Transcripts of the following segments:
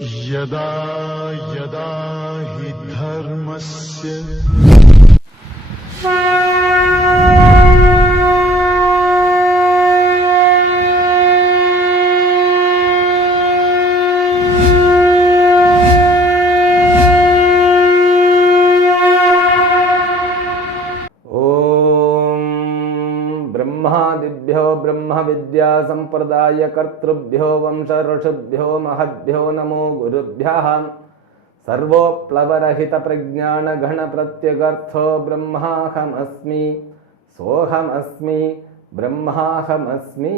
यदा यदा हि धर्मस्य ब्रह्मादिभ्यो ब्रह्मविद्या संप्रदाय कर्तृभ्यो वंश ऋषिभ्यो महद्भ्यो नमो गुरुभ्यः सर्वोप्लवरहित प्रज्ञान घन प्रत्यगर्थो ब्रह्माहमस्मि सोहमस्मि ब्रह्माहमस्मि।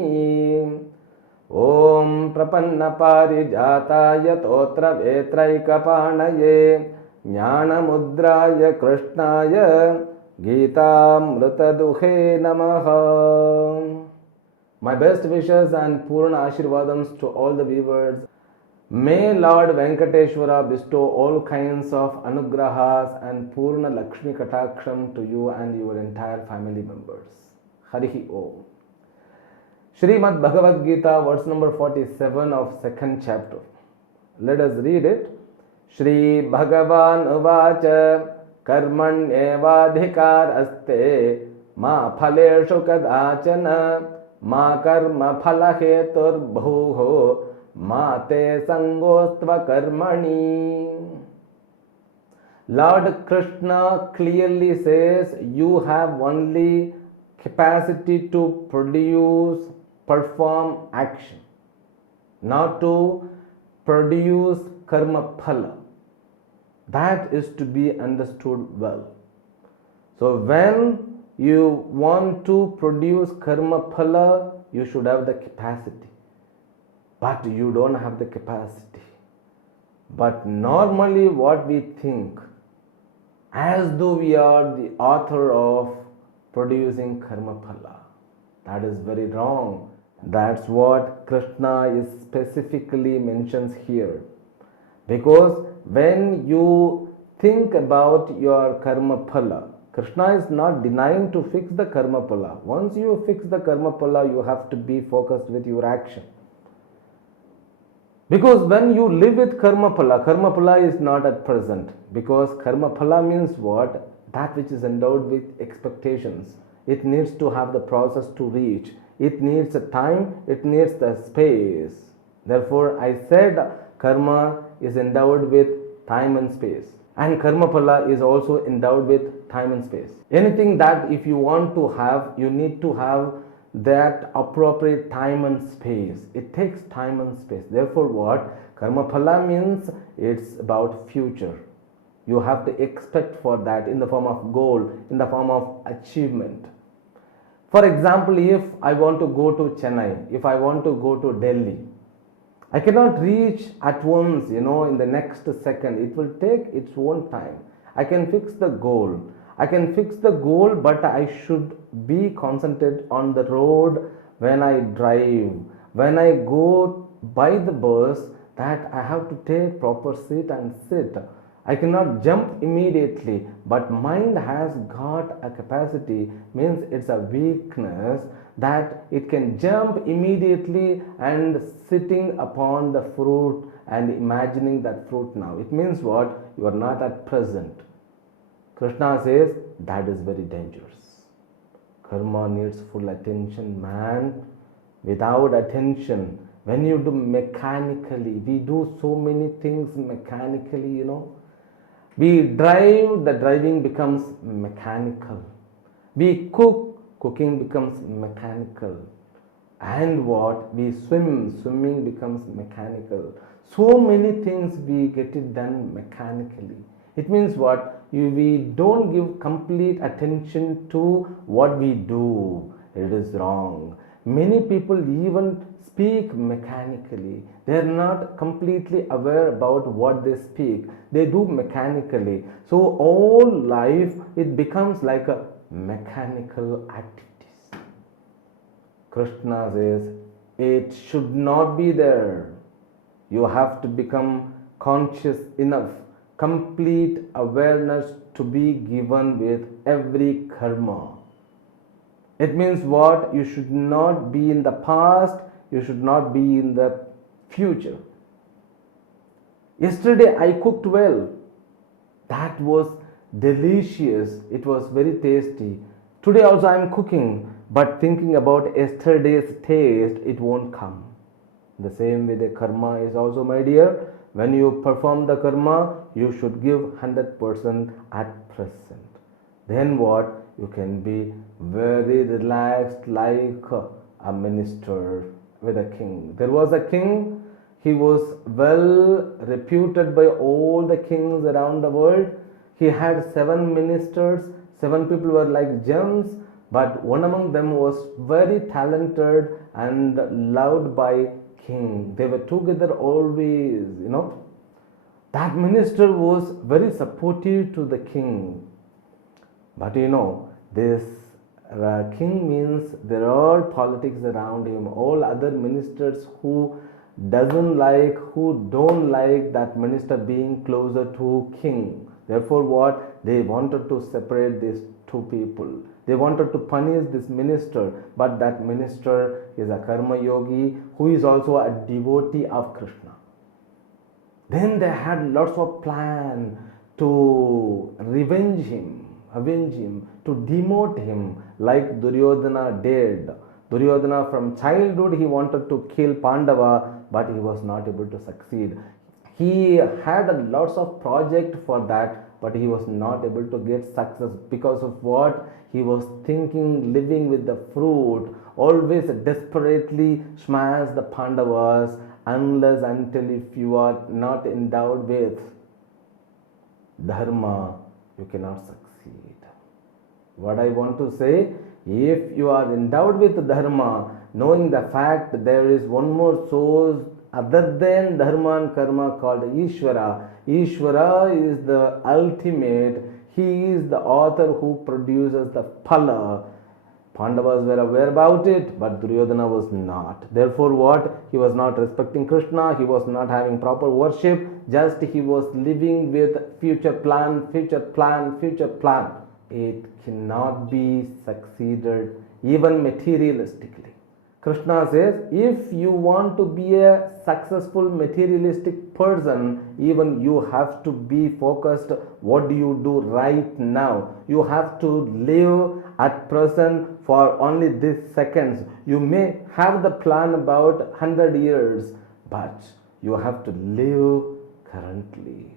ओम प्रपन्न पारिजाताय तोत्र वेत्रैकपाणये ज्ञानमुद्राय कृष्णाय गीतामृतदुहे नमः। My best wishes and Purna Ashirvadams to all the viewers. May Lord Venkateshwara bestow all kinds of anugrahas and Purna Lakshmi Kataksham to you and your entire family members. Harihi Om. Srimad Bhagavad Gita, verse number 47 of second chapter. Let us read it. Shri Bhagavan Uvacha कर्मण्येवाधिकारस्ते मा फलेषु कदाचन मा कर्म फलहेतुर्भूः मा ते संगोस्त्व कर्मणि. Lord Krishna clearly says you have only capacity to produce, perform action, not to produce karma phala. That is to be understood well. So when you want to produce karma phala, you should have the capacity. But you don't have the capacity. But normally what we think, as though we are the author of producing karma phala. That is very wrong. That's what Krishna is specifically mentions here. Because when you think about your karma phala, Krishna is not denying to fix the karma phala. Once you fix the karma phala, you have to be focused with your action. Because when you live with karma phala is not at present. Because karma phala means what? That which is endowed with expectations. It needs to have the process to reach. It needs a time, it needs the space. Therefore, I said karma is endowed with time and space, and karma phala is also endowed with time and space. Anything that if you want to have, you need to have that appropriate time and space. It takes time and space. Therefore what? Karma phala means it's about future. You have to expect for that in the form of goal, in the form of achievement. For example, if I want to go to Chennai, if I want to go to Delhi, I cannot reach at once, in the next second. It will take its own time. I can fix the goal. But I should be concentrated on the road when I drive. When I go by the bus, that I have to take proper seat and sit. I cannot jump immediately, but mind has got a capacity, means it's a weakness that it can jump immediately and sitting upon the fruit and imagining that fruit now. It means what? You are not at present. Krishna says that is very dangerous. Karma needs full attention, man. Without attention, when you do mechanically, we do so many things mechanically, We drive, the driving becomes mechanical. We cook, cooking becomes mechanical. And what? We swim, swimming becomes mechanical. So many things we get it done mechanically. It means what? We don't give complete attention to what we do. It is wrong. Many people even speak mechanically. They are not completely aware about what they speak. They do mechanically. So all life, it becomes like a mechanical activities. Krishna says it should not be there. You have to become conscious enough, complete awareness to be given with every karma. It means what? You should not be in the past, you should not be in the future. Yesterday I cooked well. That was delicious. It was very tasty. Today also I am cooking, but thinking about yesterday's taste, it won't come. The same way the karma is also, my dear. When you perform the karma, you should give 100% at present. Then what? You can be very relaxed like a minister with a king. There was a king, he was well reputed by all the kings around the world. He had 7 ministers, 7 people were like gems, but one among them was very talented and loved by king. They were together always, That minister was very supportive to the king. But this king means there are politics around him. All other ministers who don't like that minister being closer to king. Therefore what? They wanted to separate these two people. They wanted to punish this minister, but that minister is a karma yogi who is also a devotee of Krishna. Then they had lots of plan to avenge him, to demote him like Duryodhana did. Duryodhana from childhood he wanted to kill Pandava, but he was not able to succeed. He had lots of project for that, but he was not able to get success because of what? He was thinking, living with the fruit, always desperately smash the Pandavas until if you are not endowed with dharma, you cannot succeed. What I want to say, if you are endowed with dharma, knowing the fact there is one more source other than dharma and karma called Ishvara. Ishvara is the ultimate. He is the author who produces the phala. Pandavas were aware about it, but Duryodhana was not. Therefore what? He was not respecting Krishna, he was not having proper worship, just he was living with future plan. It cannot be succeeded even materialistically. Krishna says, if you want to be a successful materialistic person, even you have to be focused. What do you do right now? You have to live at present for only these seconds. You may have the plan about 100 years, but you have to live currently.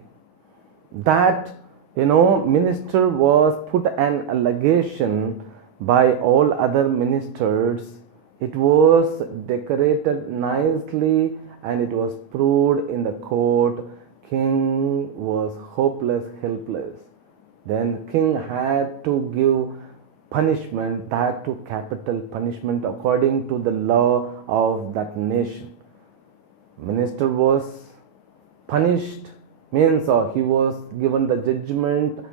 That minister was put an allegation by all other ministers. It was decorated nicely and it was proved in the court. King was hopeless, helpless. Then king had to give punishment, that to capital punishment according to the law of that nation. Minister was punished, means he was given the judgment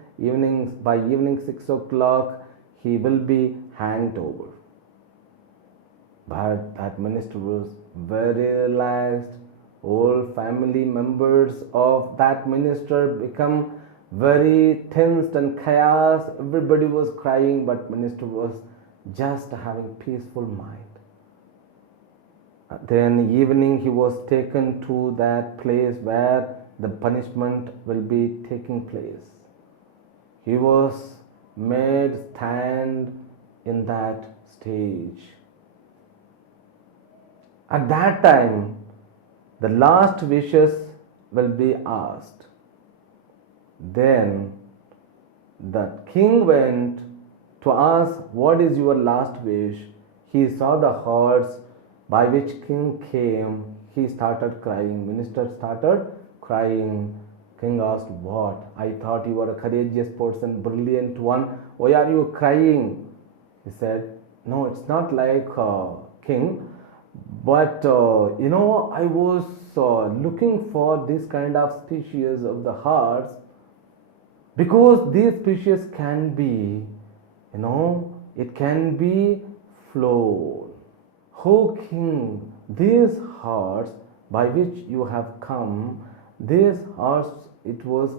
by evening 6 o'clock he will be hanged over. But that minister was very relaxed. All family members of that minister become very tensed and chaos. Everybody was crying, but minister was just having peaceful mind. Then evening he was taken to that place where the punishment will be taking place. He was made stand in that stage. At that time, the last wishes will be asked. Then the king went to ask, what is your last wish? He saw the horse by which king came. He started crying. Minister started crying. King asked, what? I thought you were a courageous person, brilliant one. Why are you crying? He said, no, it's not like king. But I was looking for this kind of species of the horse, because these species can be, it can be flown. O king, this horse by which you have come, this horse,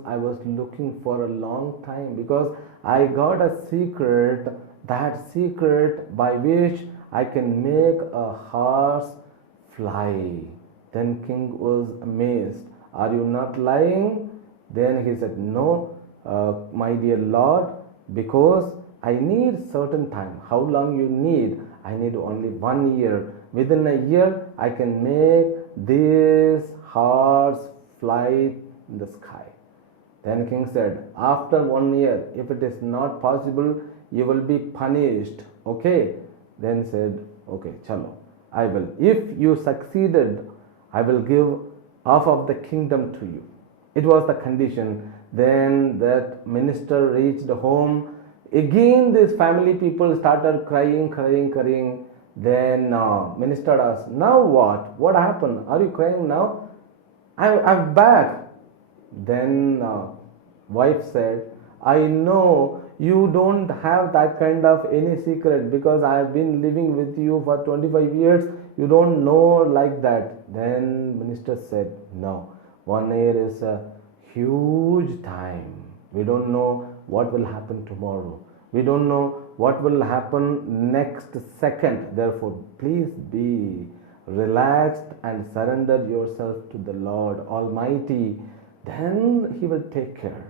I was looking for a long time, because I got a secret, that secret by which I can make a horse fly. Then king was amazed, Are you not lying? Then he said, no, my dear Lord, because I need certain time. How long you need? I need only 1 year. Within a year, I can make this horse fly in the sky. Then king said, after 1 year, if it is not possible, you will be punished. Okay? Then said, okay, chalo, I will. If you succeeded, I will give half of the kingdom to you. It was the condition. Then that minister reached home. Again, this family people started crying. Then minister asked, now what? What happened? Are you crying now? I'm back. Then wife said, I know you don't have that kind of any secret because I have been living with you for 25 years. You don't know like that. Then minister said, no, 1 year is a huge time. We don't know what will happen tomorrow. We don't know what will happen next second. Therefore, please be relaxed and surrender yourself to the Lord Almighty. Then He will take care.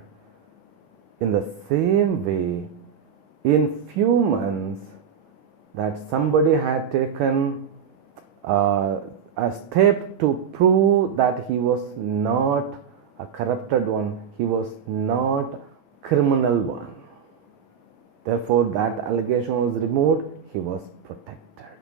In the same way, in few months, that somebody had taken a step to prove that he was not a corrupted one, he was not criminal one. Therefore, that allegation was removed, he was protected.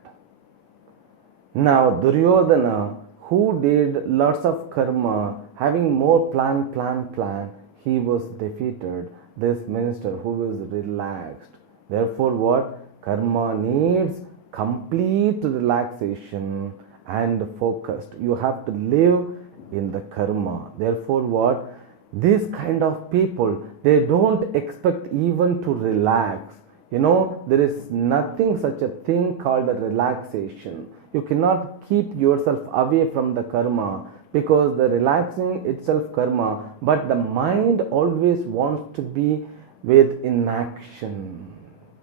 Now, Duryodhana, who did lots of karma, having more plan, he was defeated. This minister who was relaxed. Therefore, what? Karma needs complete relaxation and focused. You have to live in the karma. Therefore, what? This kind of people, they don't expect even to relax. There is nothing such a thing called a relaxation. You cannot keep yourself away from the karma because the relaxing itself karma, but the mind always wants to be with inaction.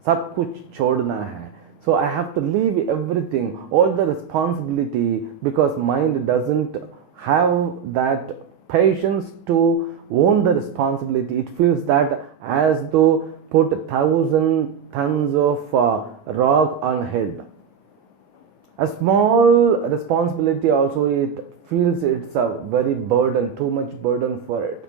Sab kuch chodna hai. So I have to leave everything, all the responsibility, because mind doesn't have that patience to own the responsibility. It feels that as though put 1,000 tons of rock on head. A small responsibility also, it feels it's a very burden, too much burden for it.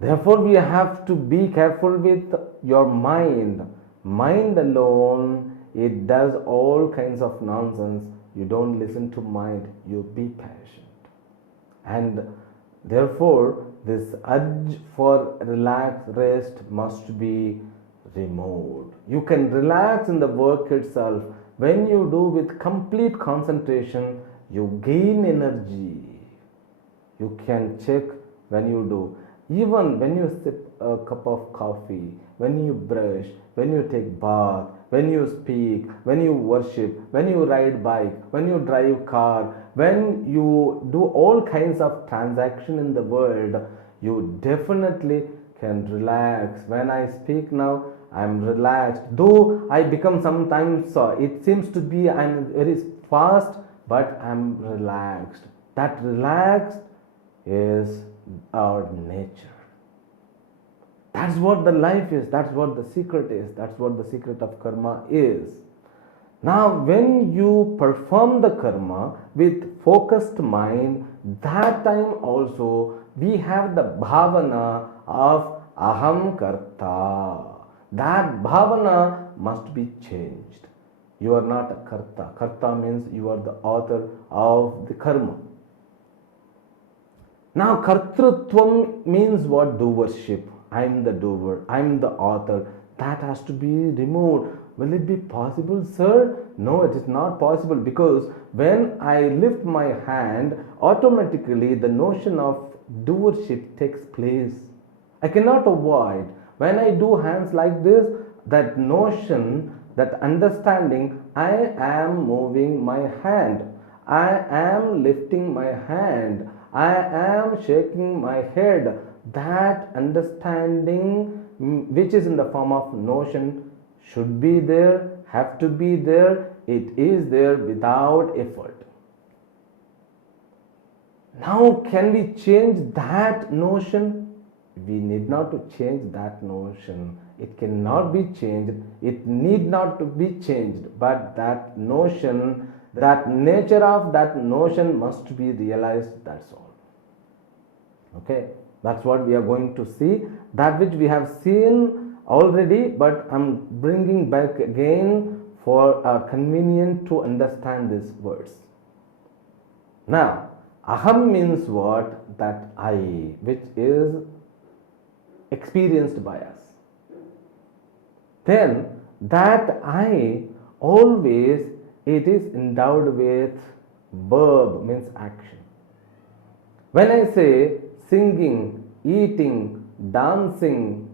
Therefore, we have to be careful with your mind. Mind alone, it does all kinds of nonsense. You don't listen to mind, you be patient. And therefore, this urge for relax, rest must be removed. You can relax in the work itself. When you do with complete concentration, you gain energy. You can check when you do. Even when you sip a cup of coffee, when you brush, when you take bath, when you speak, when you worship, when you ride bike, when you drive car, when you do all kinds of transaction in the world, you definitely can relax. When I speak now, I am relaxed. Though I become sometimes, it seems to be I am very fast, but I am relaxed. That relaxed is our nature. That's what the life is. That's what the secret is. That's what the secret of karma is. Now, when you perform the karma with focused mind, that time also we have the bhavana of aham karta. That bhavana must be changed. You are not a karta. Karta means you are the author of the karma. Now, kartrutvam means what? Doership. I am the doer. I am the author. That has to be removed. Will it be possible, sir? No, it is not possible, because when I lift my hand, automatically the notion of doership takes place. I cannot avoid. When I do hands like this, that notion, that understanding, I am moving my hand. I am lifting my hand. I am shaking my head. That understanding, which is in the form of notion, should be there, have to be there. It is there without effort. Now, can we change that notion? We need not to change that notion. It cannot be changed. It need not to be changed. But that notion, that nature of that notion must be realized. That's all. Okay, that's what we are going to see. That which we have seen already, but I'm bringing back again for our convenience to understand these words. Now, aham means what? That I, which is experienced by us. Then that I always it is endowed with verb, means action. When I say singing, eating, dancing,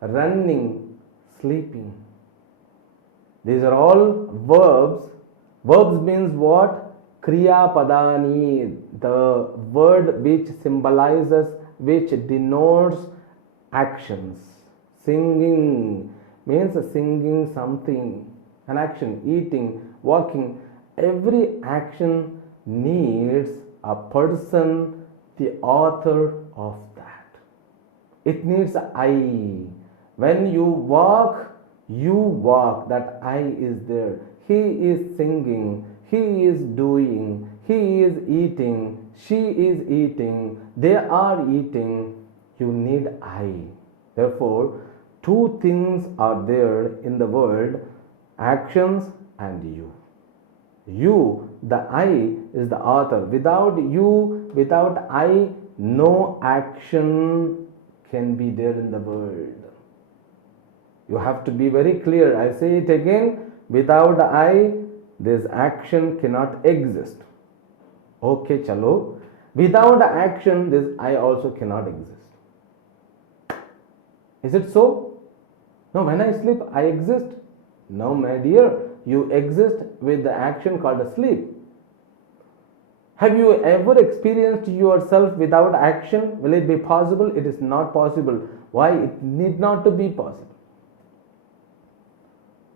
running, sleeping, these are all verbs. Verbs means what? Kriya padani, the word which symbolizes, which denotes actions. Singing means singing something, an action. Eating, walking, every action needs a person, the author of that. It needs I. When you walk, that I is there. He is singing, he is doing, he is eating, she is eating, they are eating. You need I. Therefore, two things are there in the world: actions and you. You, the I, is the author. Without you, without I, no action can be there in the world. You have to be very clear. I say it again. Without I, this action cannot exist. Okay, chalo. Without action, this I also cannot exist. Is it so? No, when I sleep, I exist. No, my dear, you exist with the action called sleep. Have you ever experienced yourself without action? Will it be possible? It is not possible. Why? It need not to be possible.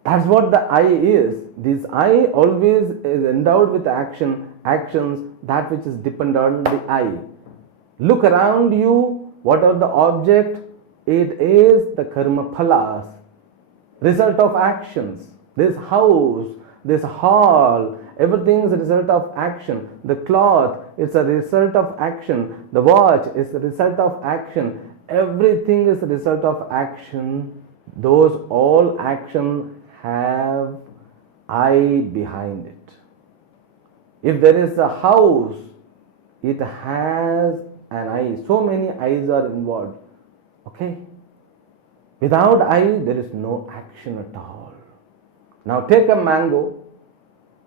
That's what the I is. This I always is endowed with action, actions, that which is dependent on the I. Look around you. What are the object? It is the karma phalas, result of actions. This house, this hall, everything is a result of action. The cloth is a result of action. The watch is a result of action. Everything is a result of action. Those all actions have I behind it. If there is a house, it has an I. So many I's are involved. Okay? Without I, there is no action at all. Now take a mango.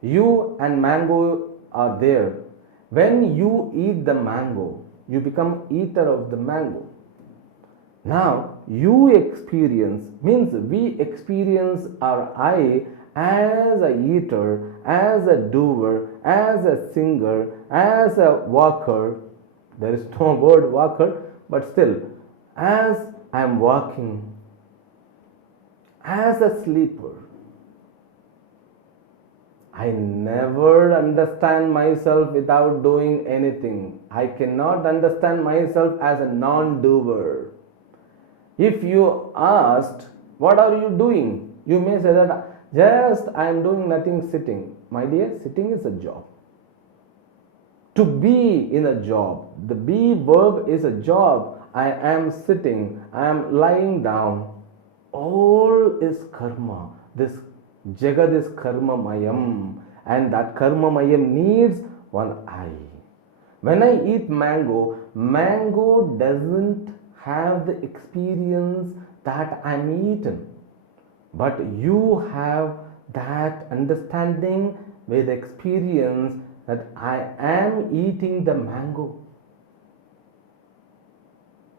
You and mango are there. When you eat the mango, you become eater of the mango. Now you experience, means we experience our I as a eater, as a doer, as a singer, as a walker. There is no word walker, but still, as I am walking, as a sleeper. I never understand myself without doing anything. I cannot understand myself as a non-doer. If you asked, what are you doing? You may say that, just I am doing nothing, sitting. My dear, sitting is a job. To be in a job, the be verb is a job. I am sitting, I am lying down. All is karma. This Jagat is karma mayam, and that karma mayam needs one I. When I eat mango, mango doesn't have the experience that I'm eaten, but you have that understanding with experience that I am eating the mango.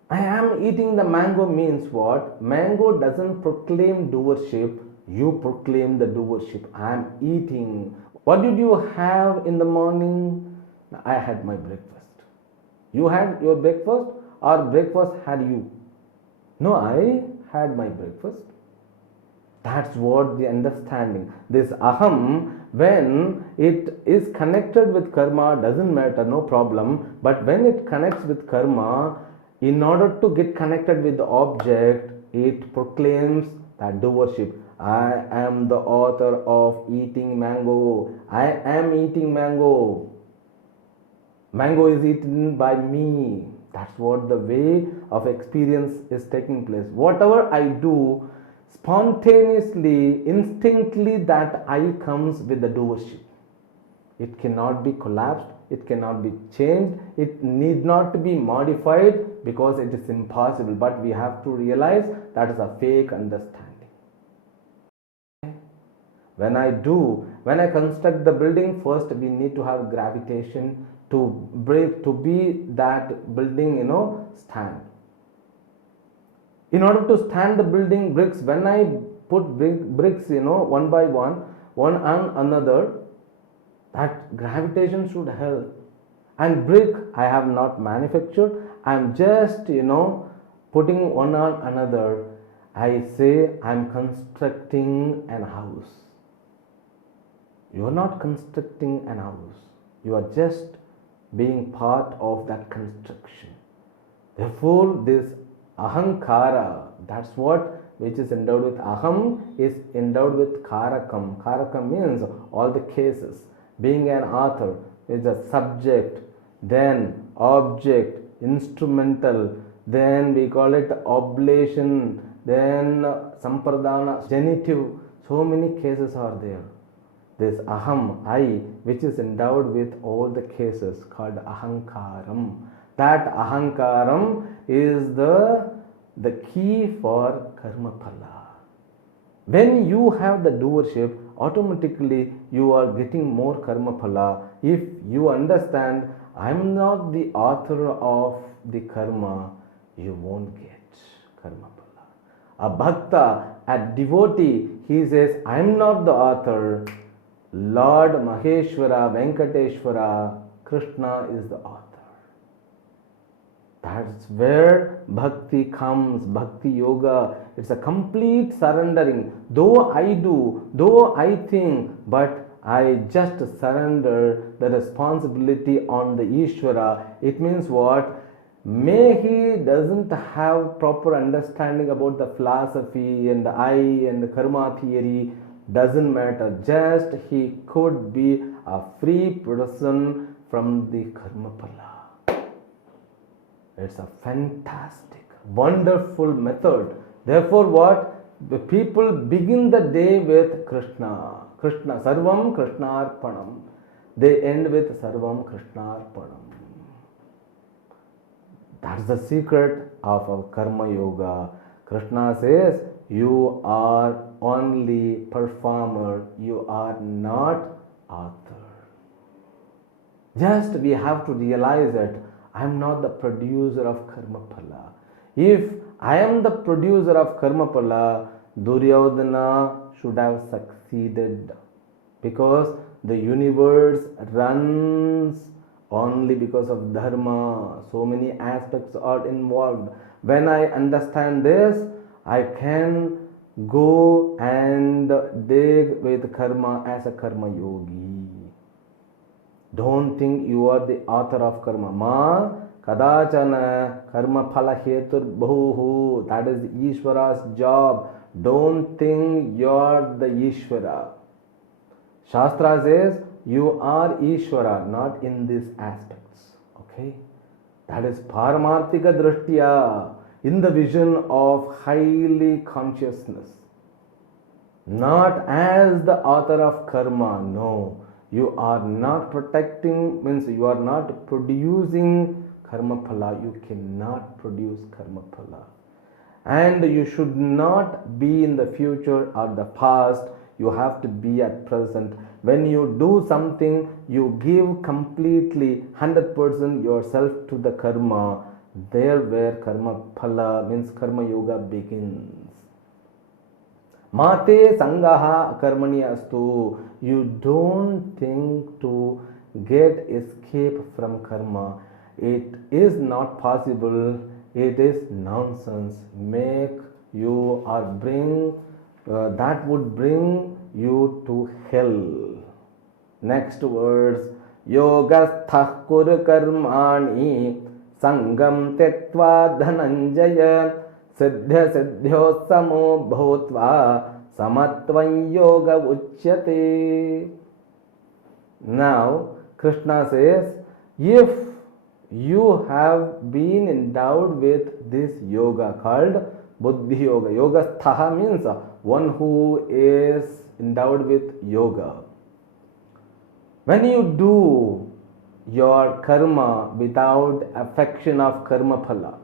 I am eating the mango means what? Mango doesn't proclaim doership. You proclaim the doership. I am eating. What did you have in the morning? I had my breakfast. You had your breakfast, or breakfast had you? No, I had my breakfast. That's what the understanding. This aham, when it is connected with karma, doesn't matter, no problem. But when it connects with karma, in order to get connected with the object, it proclaims that doership. I am the author of eating mango. I am eating mango. Mango is eaten by me. That's what the way of experience is taking place. Whatever I do, spontaneously, instinctively, that I comes with the doership. It cannot be collapsed, it cannot be changed, it need not be modified because it is impossible. But we have to realize that is a fake understanding. When I construct the building, first we need to have gravitation to be that building, stand. In order to stand the building bricks, when I put bricks, one by one on another, that gravitation should help. And brick I have not manufactured, I am just, putting one on another. I say I am constructing an house. You are not constructing an house, you are just being part of that construction. Therefore, this ahankara, that's what which is endowed with aham, is endowed with karakam. Karakam means all the cases. Being an author is a subject, then object, instrumental, then we call it oblation, then sampradana, genitive. So many cases are there. This aham, I, which is endowed with all the cases, called ahankaram. That ahankaram is the key for karma phala. When you have the doership, automatically you are getting more karma phala. If you understand, I am not the author of the karma, you won't get karma phala. A bhakta, a devotee, he says, I am not the author. Lord Maheshwara, Venkateshwara, Krishna is the author. That's where bhakti comes, bhakti yoga. It's a complete surrendering. Though I do, though I think, but I just surrender the responsibility on the Ishvara. It means what? May he doesn't have proper understanding about the philosophy and the I and the karma theory, doesn't matter. Just he could be a free person from the karma phala. It's a fantastic, wonderful method. Therefore, what? The people begin the day with Krishna. Krishna, Sarvam Krishnarpanam. They end with Sarvam Krishnarpanam. That's the secret of our karma yoga. Krishna says, you are only performer, you are not author. Just we have to realize that I am not the producer of karma phala. If I am the producer of karma phala, Duryodhana should have succeeded, because the universe runs only because of dharma. So many aspects are involved. When I understand this, I can go and dig with karma as a karma yogi. Don't think you are the author of karma. Ma kadachana karma phala hetur bhuhu. That is Ishvara's job. Don't think you are the Ishvara. Shastra says you are Ishvara, not in these aspects. Okay? That is Paramarthika Drishtya, in the vision of highly consciousness. Not as the author of karma, no. You are not protecting, means you are not producing karma phala. You cannot produce karma phala. And you should not be in the future or the past. You have to be at present. When you do something, you give completely 100% yourself to the karma. There where karma phala, means karma yoga, begins. Mate sangaha karmani astu. You don't think to get escape from karma. It is not possible. It is nonsense. Make you or bring that would bring you to hell. Next words, yogasthah kuru karmani sangam tektva dhananjaya siddhya siddhyo samo bhutva samatvam yoga uchyate. Now Krishna says, if you have been endowed with this yoga called buddhi yoga, yogastha means one who is endowed with yoga. When you do your karma without affection of karma phala,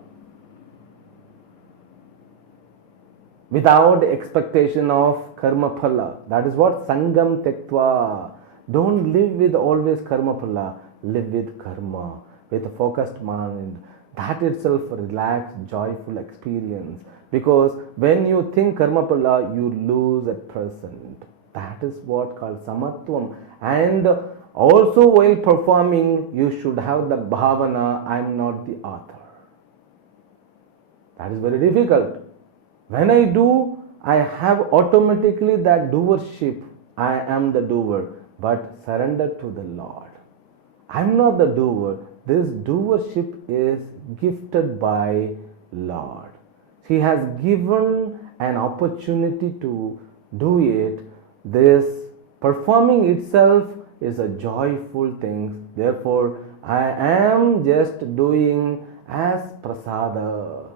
without expectation of karma phala, that is what sangam tektva. Don't live with always karma phala, live with karma, with a focused mind. That itself a relaxed, joyful experience. Because when you think karma phala, you lose at present. That is what called samatvam. And also while performing, you should have the bhavana, I am not the author. That is very difficult. When I do, I have automatically that doership. I am the doer, but surrender to the Lord. I am not the doer. This doership is gifted by Lord. He has given an opportunity to do it. This performing itself is a joyful thing. Therefore, I am just doing as prasada.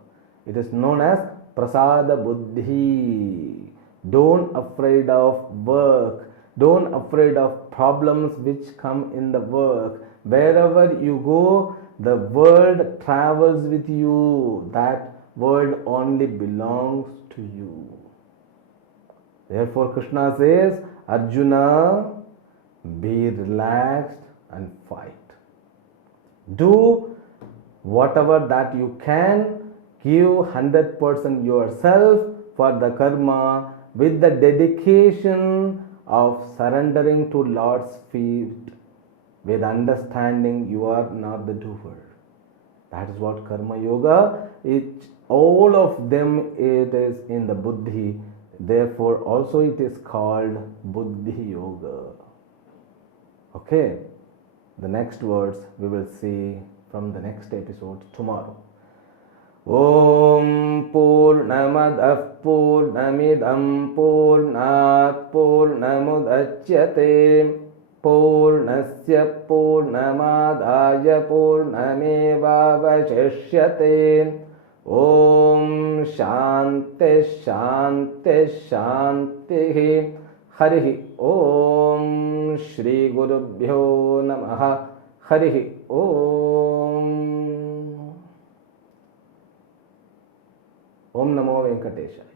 It is known as prasada buddhi. Don't afraid of work. Don't afraid of problems which come in the work. Wherever you go, the world travels with you. That world only belongs to you. Therefore, Krishna says, Arjuna, be relaxed and fight. Do whatever that you can. Give 100% yourself for the karma with the dedication of surrendering to Lord's feet, with understanding you are not the doer. That is what karma yoga is. All of them it is in the buddhi. Therefore also it is called buddhi yoga. Okay, the next words we will see from the next episode tomorrow. Om Purnamadah Purnamidam Purnat Purnamudachyate Purnasya Purnamadaya Purnamevavashishyate. Om Shanti Shanti Shanti. Harihi Om Shri Gurubhyo Namaha. Harihi Om. Om Namo Venkateshaya.